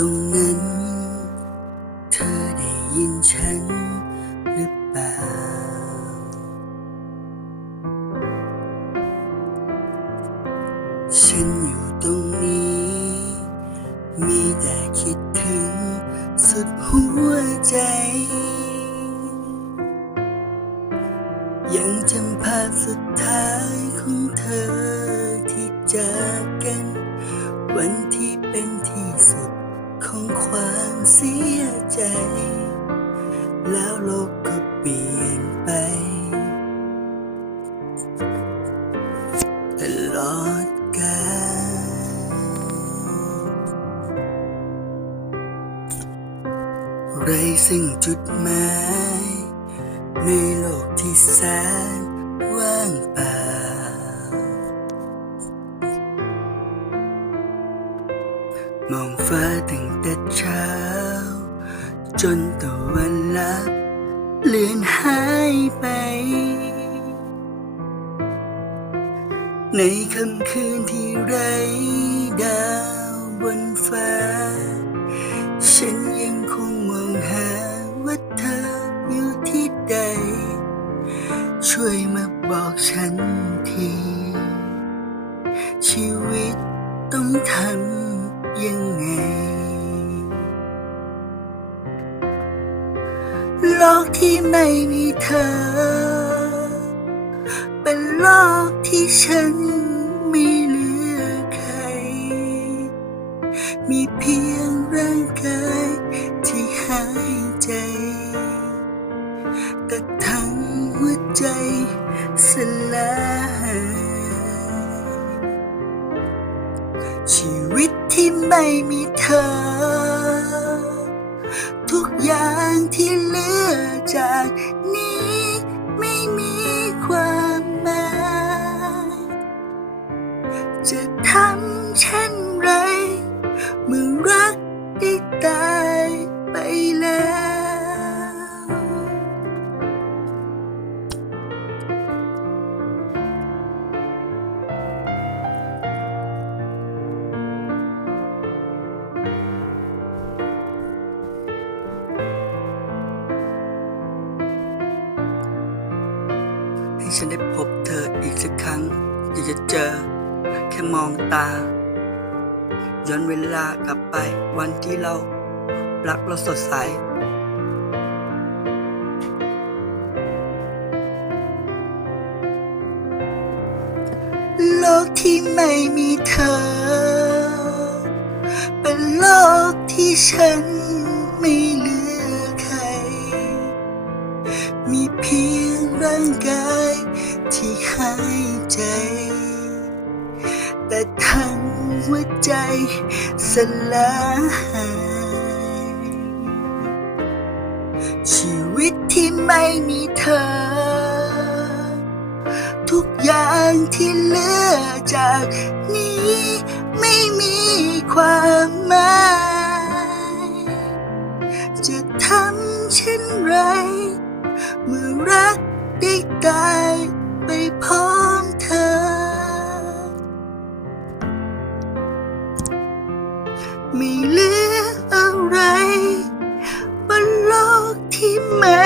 ตรงนั้น เธอได้ยินฉันหรือเปล่า ฉันอยู่ตรงนี้ มีแต่คิดถึงสุดหัวใจ ยังจำภาพสุดท้ายของเธอที่จากกัน วันที่ สียใจ แล้วโลกก็เปลี่ยนไป ตลอดกาลไรซึ่งจุดหมายในโลกที่แสนว่างเปล่า มองฟ้าตั้งแต่เช้า จนตะวันลับเลือนหายไป ในค่ำคืนที่ไร้ดาวบนฟ้า ฉัน โลกที่ไม่มีเธอ เป็นโลกที่ฉันไม่เหลือใคร มีเพียงร่างกายที่หายใจ แต่ทั้งหัวใจสลายชีวิตที่ไม่มีเธอ ทุกอย่างที่เหลือจากนี้ไม่มีความ ให้ฉันได้พบเธออีกสักครั้ง อยากจะเจอ แค่มองตา ย้อนเวลากลับไปวันที่เรารักเราสดใส โลกที่ไม่มีเธอ เป็นโลกที่ฉันไม่เหลือ ใจ แต่ทั้งหัวใจสลายชีวิตที่ไม่มีเธอ ทุกอย่างที่เหลือจากนี้ไม่มีความหมาย จะทำเช่นไร เมื่อรัก ไม่เหลืออะไรบนโลกที่มั